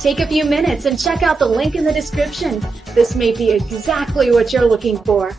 Take a few minutes and check out the link in the description. This may be exactly what you're looking for.